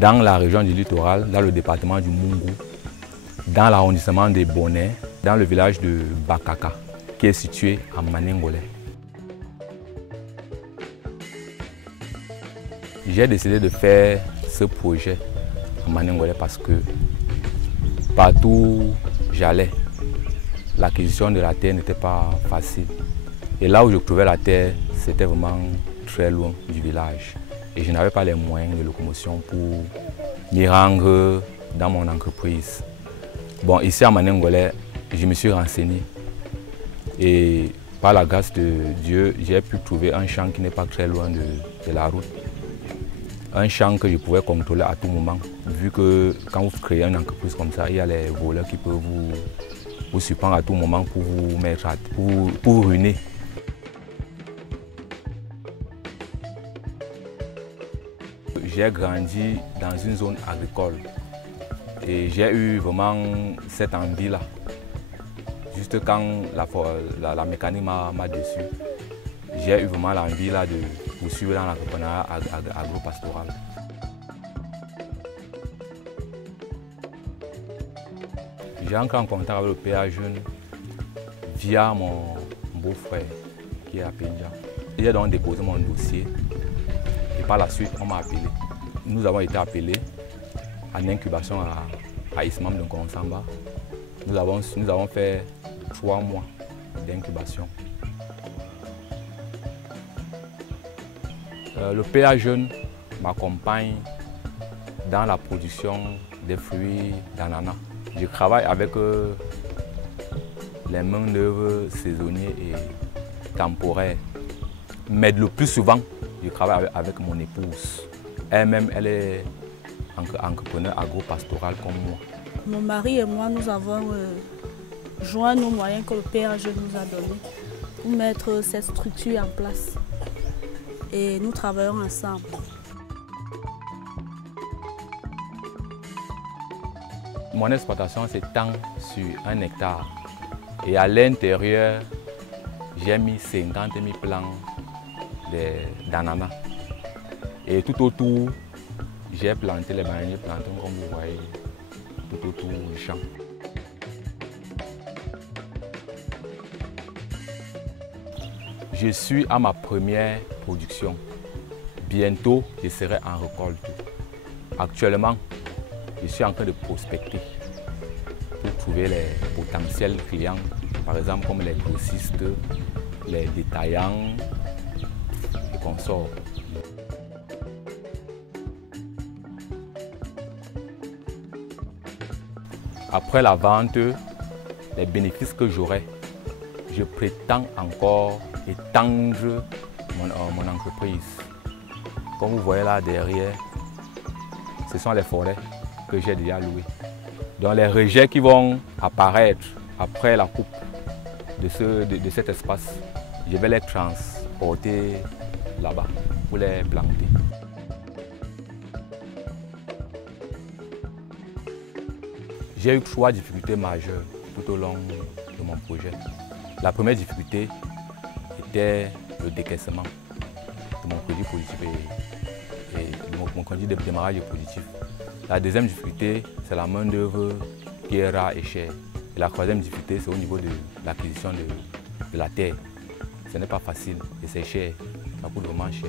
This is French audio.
dans la région du littoral, dans le département du Moungou, dans l'arrondissement de Bonnet, dans le village de Bakaka, qui est situé à Maningolais. J'ai décidé de faire ce projet à Maningolais parce que partout où j'allais, l'acquisition de la terre n'était pas facile. Et là où je trouvais la terre, c'était vraiment très loin du village. Et je n'avais pas les moyens de locomotion pour m'y rendre dans mon entreprise. Bon, ici à Maningolais, je me suis renseigné. Et par la grâce de Dieu, j'ai pu trouver un champ qui n'est pas très loin de la route. Un champ que je pouvais contrôler à tout moment, vu que quand vous créez une entreprise comme ça, il y a les voleurs qui peuvent vous surprendre à tout moment pour vous mettre pour vous ruiner. J'ai grandi dans une zone agricole et j'ai eu vraiment cette envie-là. Juste quand la mécanique m'a déçu, j'ai eu vraiment l'envie-là de poursuivre dans l'entrepreneuriat agro-pastoral. J'ai entré en contact avec le PA Jeune via mon beau-frère qui est à Pédia. J'ai donc déposé mon dossier et par la suite on m'a appelé. Nous avons été appelés en incubation à Ismam de Konsamba. Nous avons fait 3 mois d'incubation. Le PA Jeune m'accompagne dans la production des fruits d'ananas. Je travaille avec les main-d'œuvre saisonniers et temporaires. Mais le plus souvent, je travaille avec mon épouse. Elle-même, elle est entrepreneur agro-pastoral comme moi. Mon mari et moi, nous avons joint nos moyens que le PA Jeune nous a donnés pour mettre cette structure en place. Et nous travaillons ensemble. Mon exploitation s'étend sur 1 hectare. Et à l'intérieur, j'ai mis 50 000 plants d'ananas. Et tout autour, j'ai planté les bananiers plantains comme vous voyez, tout autour du champ. Je suis à ma première production. Bientôt, je serai en récolte. Actuellement, je suis en train de prospecter pour trouver les potentiels clients, par exemple comme les grossistes, les détaillants et consorts. Après la vente, les bénéfices que j'aurai, je prétends encore étendre mon entreprise. Comme vous voyez là derrière, ce sont les forêts que j'ai déjà louées. Donc les rejets qui vont apparaître après la coupe de cet espace, je vais les transporter là-bas pour les planter. J'ai eu 3 difficultés majeures tout au long de mon projet. La première difficulté était le décaissement de mon produit positif et mon conduit de démarrage positif. La deuxième difficulté, c'est la main-d'œuvre qui est rare et chère. Et la troisième difficulté, c'est au niveau de l'acquisition de la terre. Ce n'est pas facile et c'est cher, ça coûte vraiment cher.